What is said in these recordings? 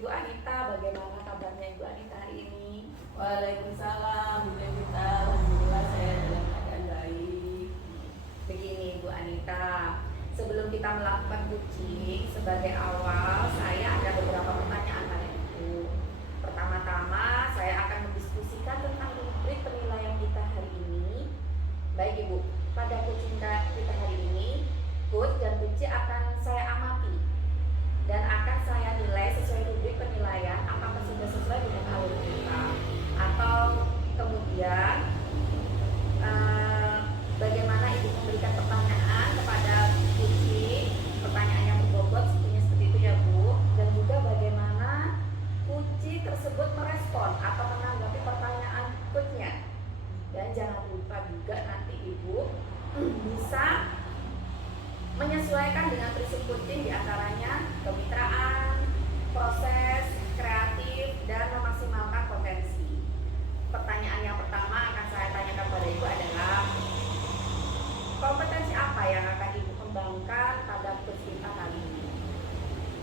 Ibu Anita, bagaimana kabarnya Ibu Anita hari ini? Waalaikumsalam, Bu Devita. Alhamdulillah saya dalam keadaan baik. Begini Bu Anita, sebelum kita melakukan coaching, sebagai awal saya ada beberapa pertanyaan pada Ibu. Pertama-tama saya akan mendiskusikan tentang rubrik penilaian kita hari ini. Baik Ibu, pada coaching kita hari ini, coach dan kunci akan saya amati dan akan saya nilai sesuai rubrik penilaian apakah sudah sesuai dengan alur kita, atau kemudian bagaimana Ibu memberikan pertanyaan kepada kunci, pertanyaan yang berbobot seperti itu ya Bu, dan juga bagaimana kunci tersebut merespon atau menanggapi pertanyaan coachnya. Dan jangan lupa juga nanti Ibu bisa menyesuaikan dengan prinsip coaching, diantaranya kemitraan, proses, kreatif, dan memaksimalkan potensi. Pertanyaan yang pertama akan saya tanyakan pada Ibu adalah kompetensi apa yang akan Ibu kembangkan pada coach kita kali ini?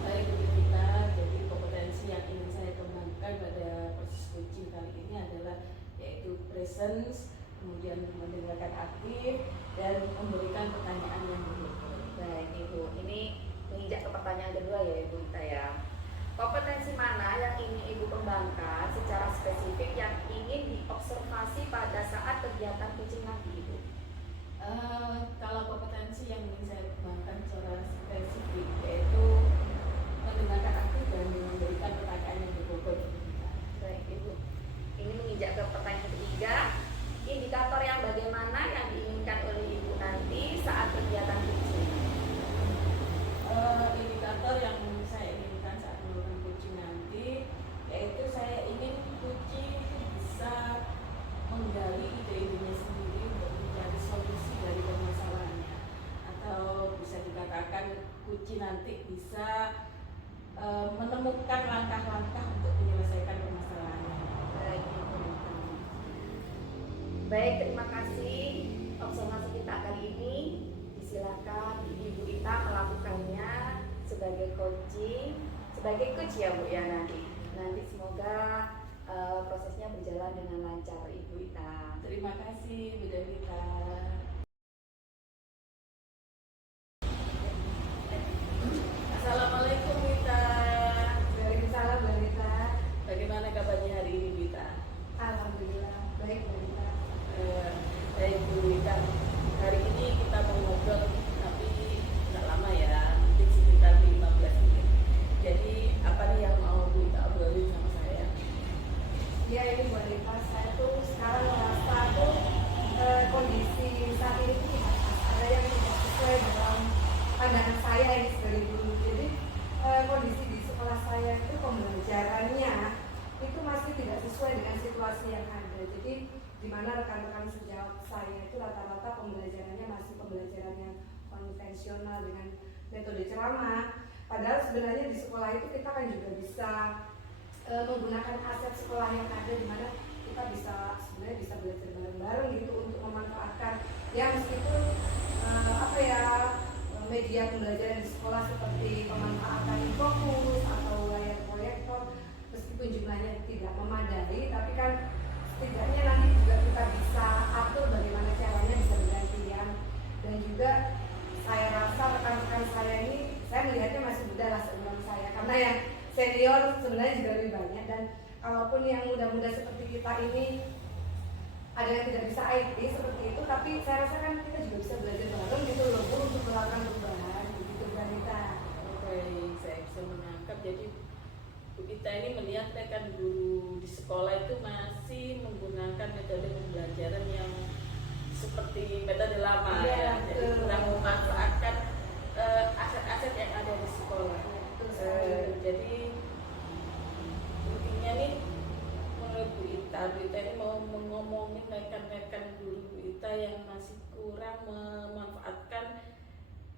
Baik Bu Devita, jadi kompetensi yang ingin saya kembangkan pada proses coaching kali ini adalah yaitu presence, kemudian mendengarkan aktif, dan memberikan pertanyaan yang berbobot. Baik Ibu, ini menginjak ke pertanyaan kedua ya Ibu kita ya. Kompetensi mana yang ingin Ibu kembangkan secara spesifik yang ingin diobservasi pada saat kegiatan coaching nanti Ibu? Kalau kompetensi yang ingin saya kembangkan secara spesifik yaitu mendengarkan aktif dan memberikan pertanyaan yang berbobot. Baik Ibu, ini menginjak ke pertanyaan ketiga. Indikator yang bagaimana yang diinginkan oleh Ibu nanti saat kegiatan coaching? Indikator yang saya inginkan saat melakukan coaching nanti yaitu saya ingin coaching bisa menggali ide-idenya sendiri untuk mencari solusi dari permasalahannya, atau bisa dikatakan coaching nanti bisa menemukan langkah-langkah untuk menyelesaikan permasalahannya. Baik Ibu. Baik, terima kasih. Observasi kita kali ini disilakan Ibu Ita melakukannya sebagai coaching, sebagai coach ya Bu ya nanti. Nanti semoga prosesnya berjalan dengan lancar Ibu Ita. Terima kasih Bu Devita. Assalamualaikum Wita. Waalaikumsalam Bu Ita. Bagaimana kabarnya hari ini Wita? Alhamdulillah baik Bu Ita. Baik Bu Wita. Hari ini kita mau ngobrol tapi nggak lama ya, mungkin sekitar 15 menit. Jadi apa nih yang mau Bu Wita obrolin sama saya? Ya ini Bu Ita, saya tuh sekarang merasa tuh kondisi saat ini ada yang tidak sesuai dalam pandangan saya ini sebagai guru. Jadi kondisi di sekolah saya itu pembelajarannya itu masih tidak sesuai dengan situasi yang ada. Jadi di mana rekan-rekan sejawat saya itu rata-rata pembelajarannya masih pembelajaran yang konvensional dengan metode ceramah. Padahal sebenarnya di sekolah itu kita kan juga bisa menggunakan aset sekolah yang ada, di mana kita bisa sebenarnya bisa belajar bareng-bareng gitu untuk memanfaatkan ya meskipun media pembelajaran di sekolah seperti pemanfaatan fokus atau layar proyektor, meskipun jumlahnya tidak memadai, tapi kan setidaknya nanti juga kita bisa atur bagaimana caranya bisa bergantian. Dan juga saya rasa rekan-rekan saya ini, saya melihatnya masih muda lah sebelum saya, karena yang senior sebenarnya juga lebih banyak. Dan kalaupun yang muda-muda seperti kita ini ada yang tidak bisa IT seperti itu, tapi saya rasa kan kita juga bisa belajar bareng gitu loh Bu, untuk melakukan perubahan begitu Bu Anita. Oke, saya bisa menangkap. Jadi Bu Ita ini melihat kan guru di sekolah itu masih menggunakan metode pembelajaran yang seperti metode lama ya, jadi kurang memanfaatkan aset-aset yang ada di sekolah. Jadi intinya nih menurut Bu Ita ini mau ngomongin rekan-rekan guru Bu Ita yang masih kurang memanfaatkan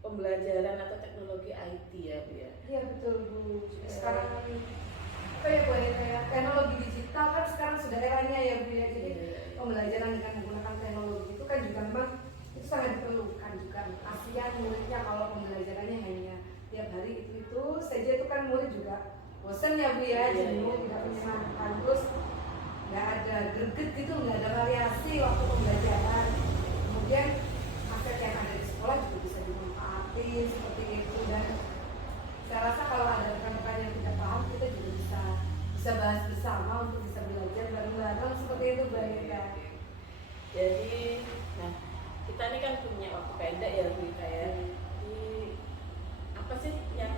pembelajaran atau teknologi IT ya Bu ya. Iya betul Bu. Sekarang apa ya Bu ya, teknologi digital kan sekarang sudah eranya ya Bu ya. Jadi pembelajaran dengan menggunakan teknologi itu kan juga memang itu sangat diperlukan juga. Kasihan muridnya kalau pembelajarannya hanya tiap hari itu saja, itu kan murid juga bosan bosen ya Bu ya, Iya, jenuh, iya. tidak menyenangkan, terus nggak ada greget gitu, nggak ada variasi waktu pembelajaran. Kemudian aset yang ada di sekolah juga bisa dimanfaatin seperti itu, dan saya rasa kalau ada rekan-rekan yang tidak paham, kita juga bisa bahas bersama untuk bisa belajar bareng-bareng seperti itu Bu Anita. Jadi, nah kita ini kan punya waktu pendek ya Bu Ita ya. Jadi apa sih yang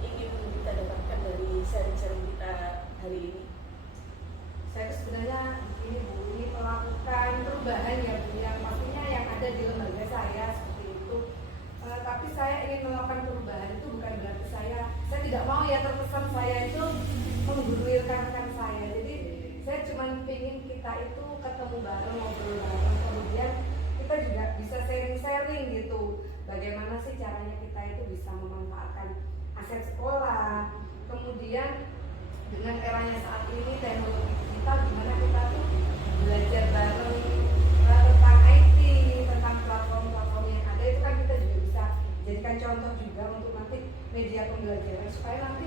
ingin kita dapatkan dari sharing-sharing kita hari ini? Saya tuh sebenarnya ini Bu, ini melakukan perubahan ya Bu, yang pastinya yang ada di lembaga saya seperti itu. Tapi saya ingin melakukan perubahan itu bukan berarti saya tidak mau ya terkesan saya itu menggurui rekan-rekan saya. Jadi saya cuma ingin kita itu ketemu bareng, ngobrol bareng, kemudian kita juga bisa sharing-sharing gitu. Bagaimana sih caranya kita itu bisa memanfaatkan aset sekolah, kemudian dengan eranya saat ini teknologi digital, gimana kita tuh belajar bareng tentang IT, tentang platform-platform yang ada, itu kan kita juga bisa jadikan contoh juga untuk nanti media pembelajaran, supaya nanti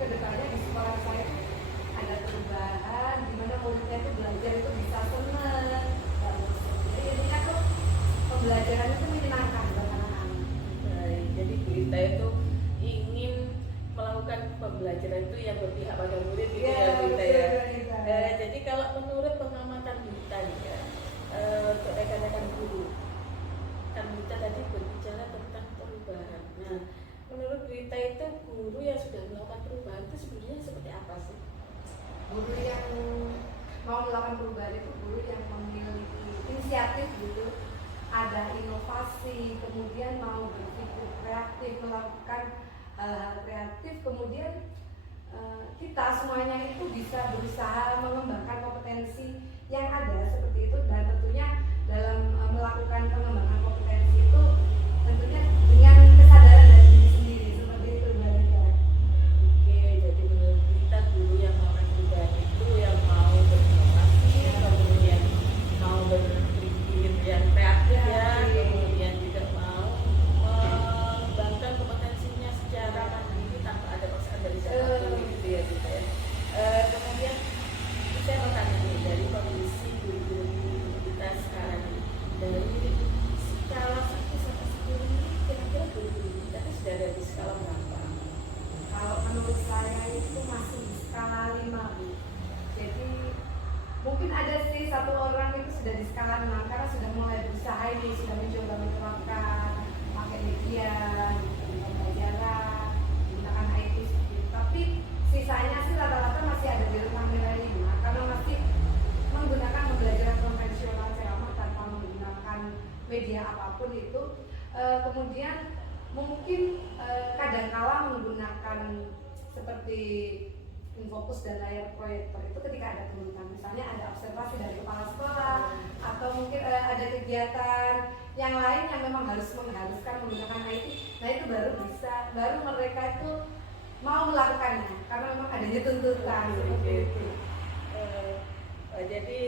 kedepannya di sekolah saya tuh ada perubahan, gimana muridnya itu belajar itu bisa seneng. Jadi intinya tuh pembelajaran itu menyenangkan buat anak-anak. Baik, jadi Bu Ita itu ingin melakukan pembelajaran itu yang berpihak pada murid gitu ya Bu Ita ya. Jadi kalau menurut pengamatan Bu Ita nih ya, untuk rekan-rekan guru, kan Bu Ita tadi berbicara tentang perubahan. Nah, menurut Bu Ita itu guru yang sudah melakukan perubahan itu sebenarnya seperti apa sih? Guru yang mau melakukan perubahan itu guru yang memiliki inisiatif gitu, ada inovasi, kemudian mau berpikir kreatif, melakukan hal kreatif, kemudian kita semuanya itu bisa berusaha mengembangkan kompetensi yang ada seperti itu, dan tentunya dalam melakukan pengembangan kompetensi itu tentunya dengan kesadaran dari diri sendiri seperti itu Mbak Rita. Oke, jadi menurut kita guru yang melakukan perubahan itu yang mau berinovasi, kemudian mau berpikir yang kreatif ya, kemudian juga mau mengembangkan kompetensinya secara mandiri tanpa ada paksaan dari siapapun gitu ya gitu ya. Kemudian saya mau tanya nih, dari kondisi guru-guru kita sekarang ini, dari skala 1 sampai 10 ini kira-kira guru-guru kita itu sudah ada di skala berapa? Kalau menurut saya itu masih di skala 5 Bu. Jadi mungkin ada sih satu orang itu sudah di skala 6 karena sudah mulai berusaha ini, sudah mencoba menerapkan pakai media, pembelajaran, menggunakan IT seperti itu. Tapi sisanya sih rata-rata masih ada di rentang nilai 5 karena masih menggunakan pembelajaran konvensional ceramah tanpa menggunakan media apapun itu. Kemudian mungkin kadangkala menggunakan seperti infokus dan layar proyektor itu ketika ada kebutuhan, misalnya ada observasi dari kepala sekolah atau mungkin ada kegiatan yang lain yang memang mengharuskan menggunakan IT. Nah itu baru mereka itu mau melakukannya karena memang adanya tuntutan seperti itu. Jadi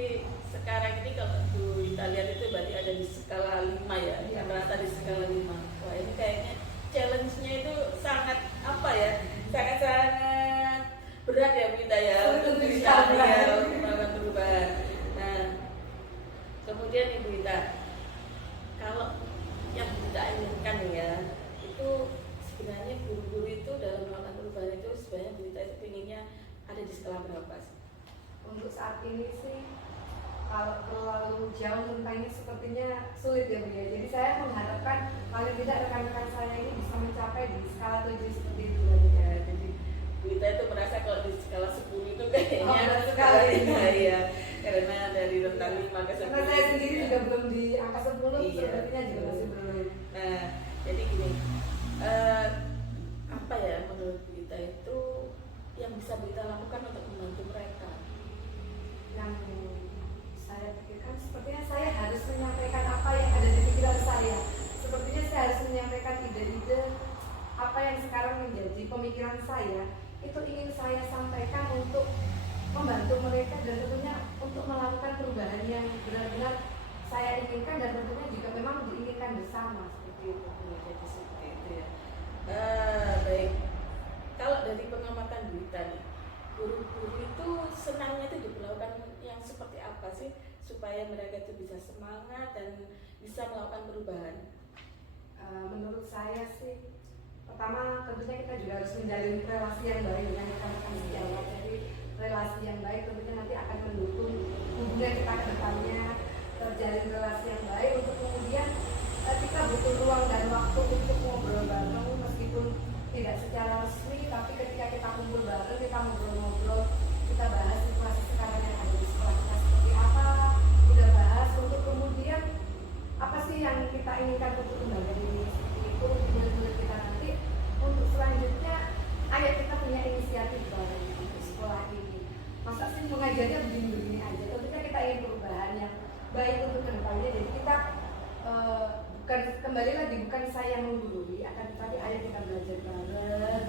sekarang ini kalau kita lihat itu berarti ada di skala 5 ya, Iya. merata di skala 5. Wah ini kayaknya challenge-nya itu sangat apa ya, sangat-sangat berat ya kita ya untuk bisa ya, untuk melakukan perubahan. Nah kemudian Ibu Ita, kalau yang kita inginkan ya itu sebenarnya guru-guru itu dalam melakukan perubahan itu sebenarnya Bu Ita itu inginnya ada di skala berapa sih? Untuk saat ini sih kalau terlalu jauh tentangnya sepertinya sulit ya Bu ya. Jadi saya mengharapkan paling tidak rekan-rekan saya ini bisa mencapai di skala 7 seperti itu ya. Jadi Bu Ita itu merasa kalau di skala 10 itu kayaknya berat sekali. ya, karena dari rentang 5 ke 10. Karena saya sendiri juga belum di angka 10, Iya. sepertinya juga masih belum. Nah, jadi gini, apa ya menurut Bu Ita itu yang bisa Bu Ita lakukan untuk membantu mereka? Yang saya pikirkan sepertinya saya harus menyampaikan apa yang ada di pikiran saya. Sepertinya saya harus menyampaikan ide-ide apa yang sekarang menjadi pemikiran saya, itu ingin saya sampaikan untuk membantu mereka dan tentunya untuk melakukan perubahan yang benar-benar saya inginkan dan tentunya juga memang diinginkan bersama seperti itu. Jadi seperti itu ya. Baik, kalau dari pengamatan Bu senangnya itu diperlakukan yang seperti apa sih supaya mereka itu bisa semangat dan bisa melakukan perubahan? Menurut saya sih, pertama tentunya kita juga harus menjalin relasi yang baik dengan rekan-rekan sejawat. Jadi relasi yang baik tentunya nanti akan mendukung hubungan kita ke depannya, terjalin relasi yang baik untuk kemudian kita butuh ruang dan waktu untuk ngobrol bareng meskipun tidak secara resmi, tapi ketika kita kumpul bareng, kita ngobrol-ngobrol, kita bahas situasi sekarang yang ada di sekolah kita seperti apa, kita bahas untuk kemudian apa sih yang kita inginkan untuk lembaga ini seperti itu, murid-murid kita nanti untuk selanjutnya ayo kita punya inisiatif bareng untuk sekolah ini. Masa sih mengajarnya begini-begini aja, tentunya kita ingin perubahan yang baik untuk kedepannya. Jadi kita bukan, kembali lagi, bukan saya menggurui, akan tetapi ayo kita belajar bareng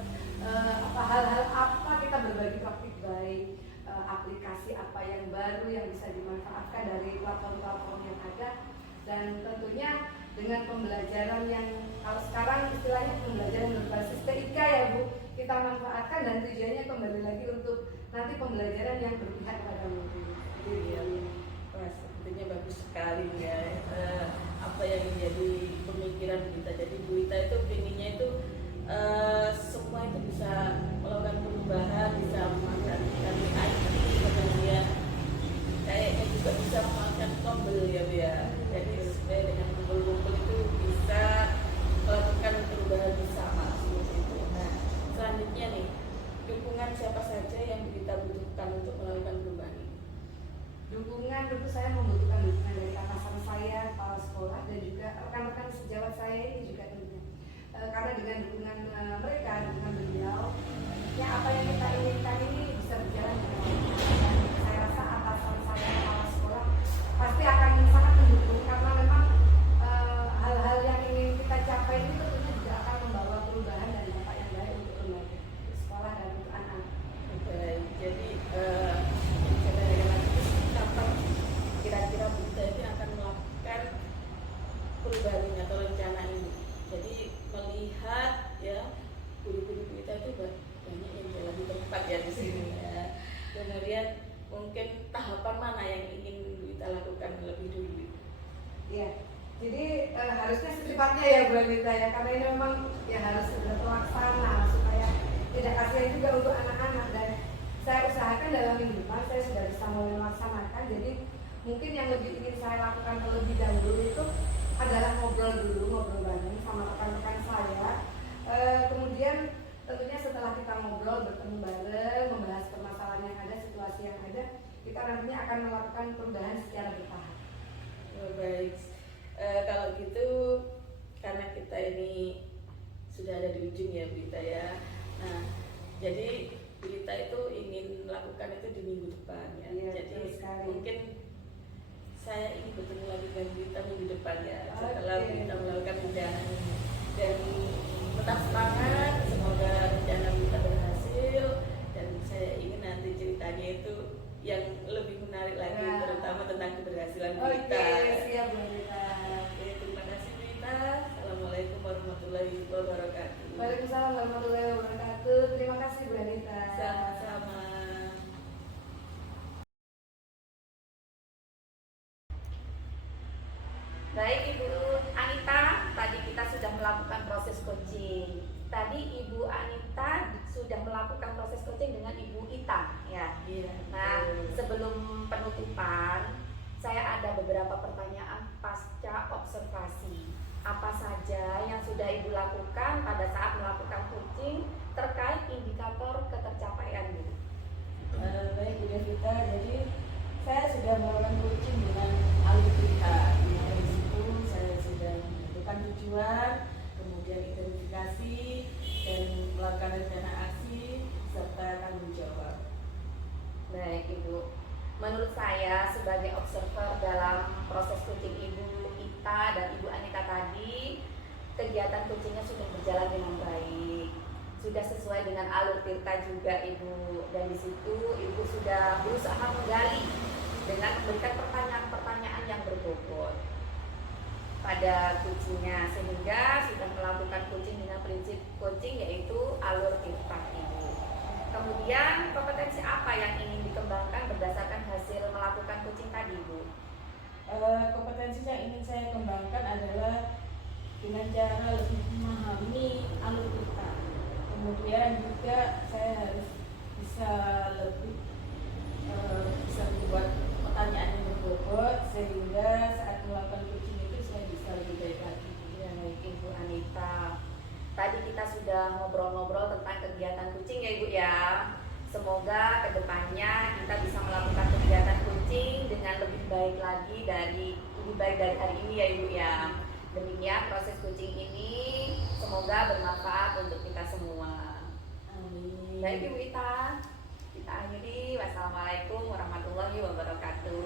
apa hal-hal apa kita berbagi praktik baik, aplikasi apa yang baru yang bisa dimanfaatkan dari platform-platform yang ada. Dan tentunya dengan pembelajaran yang kalau sekarang istilahnya pembelajaran berbasis TIK ya Bu, kita manfaatkan dan tujuannya kembali lagi untuk nanti pembelajaran yang berpihak kepada murid. Iya, wah sepertinya bagus sekali ya. Apa yang menjadi pemikiran kita. Jadi Bu Ita itu pinginnya itu semua itu bisa melakukan perubahan, bisa memanfaatkan IT, kemudian kayaknya juga bisa memanfaatkan tombol ya Bu ya. Jadi supaya dengan kumpul-kumpul itu bisa melakukan perubahan bersama seperti itu. Nah selanjutnya nih, dukungan siapa saja yang kita butuhkan untuk melakukan perubahan ini? Dukungan tentu saya membutuhkan dukungan dari atasan saya, kepala sekolah, dan juga rekan-rekan sejawat saya ini juga tentunya. Karena dengan dukungan mereka, dukungan beliau, ya apa yang kita inginkan ini bisa berjalan dengan baik. Dan saya rasa atasan saya, kepala sekolah pasti akan sangat mendukung karena memang hal-hal yang ingin kita capai ini tentunya juga akan membawa perubahan dan dampak yang baik untuk lembaga, untuk sekolah dan untuk anak. Baik, jadi kapan kira-kira Bu Ita ini akan melakukan perubahan ini atau rencana ini? Jadi melihat ya guru-guru Bu Ita itu banyak yang jalan di tempat ya di sini ya. Kemudian mungkin tahapan mana yang ingin Bu Ita lakukan lebih dulu? Iya, jadi harusnya secepatnya ya Bu Anita ya, karena ini memang ya harus sudah terlaksana supaya tidak kasihan juga untuk anak-anak. Dan saya usahakan dalam minggu depan saya sudah bisa mulai melaksanakan. Jadi mungkin yang lebih ingin saya lakukan terlebih dahulu itu adalah ngobrol bareng sama rekan-rekan saya. Kemudian tentunya setelah kita ngobrol, bertemu bareng, membahas permasalahan yang ada, situasi yang ada, kita nantinya akan melakukan perubahan secara bertahap. Baik, kalau gitu karena kita ini sudah ada di ujung ya Bu Ita ya. Nah, jadi Bu Ita itu ingin melakukan itu di minggu depan ya. Iya, jadi sekali. mungkin saya ingin bertemu lagi dengan Bu Ita minggu depan ya, setelah Bu Ita melakukan rencana ini. Dan tetap semangat, semoga rencana Bu Ita berhasil. Dan saya ingin nanti ceritanya itu yang lebih menarik lagi, terutama tentang keberhasilan Bu Ita. Oke, siap Bu Anita. Oke, terima kasih Bu Ita. Assalamualaikum warahmatullahi wabarakatuh. Waalaikumsalam warahmatullahi wabarakatuh. Terima kasih Bu Anita. Sama-sama. Baik Ibu Anita, tadi kita sudah melakukan proses coaching. Tadi Ibu Anita sudah melakukan proses coaching dengan Ibu Ita ya. Iya. Nah, sebelum penutupan, saya ada beberapa pertanyaan pasca observasi. Apa saja yang sudah Ibu lakukan pada saat melakukan coaching terkait indikator ketercapaian Bu? Baik Bu Devita, jadi saya sudah melakukan coaching dengan alur pihak. Dari situ saya sudah menentukan tujuan, kemudian identifikasi dan melakukan rencana aksi serta tanggung jawab. Baik Ibu, menurut saya sebagai observer dalam proses coaching Ibu Ita dan Ibu Anita tadi, kegiatan coachingnya sudah berjalan dengan baik, sudah sesuai dengan alur Tirta juga Ibu, dan di situ Ibu sudah berusaha menggali dengan memberikan pertanyaan-pertanyaan yang berbobot pada coachingnya, sehingga sudah melakukan coaching dengan prinsip coaching yaitu alur Tirta Ibu. Kemudian kompetensi apa yang ingin dikembangkan berdasarkan hasil melakukan coaching tadi, Bu? Kompetensi yang ingin saya kembangkan adalah dengan cara lebih memahami alur kita. Kemudian juga saya harus bisa lebih bisa membuat pertanyaan yang berbobot sehingga saat melakukan coaching itu saya bisa lebih baik lagi. Ya, Ibu Anita. Tadi kita sudah ngobrol-ngobrol tentang kegiatan coaching ya Ibu ya. Semoga kedepannya kita bisa melakukan kegiatan coaching dengan lebih baik dari hari ini ya Ibu ya. Demikian proses coaching ini, semoga bermanfaat untuk kita semua. Amin. Baik Ibu Ita, kita akhiri. Wassalamualaikum warahmatullahi wabarakatuh.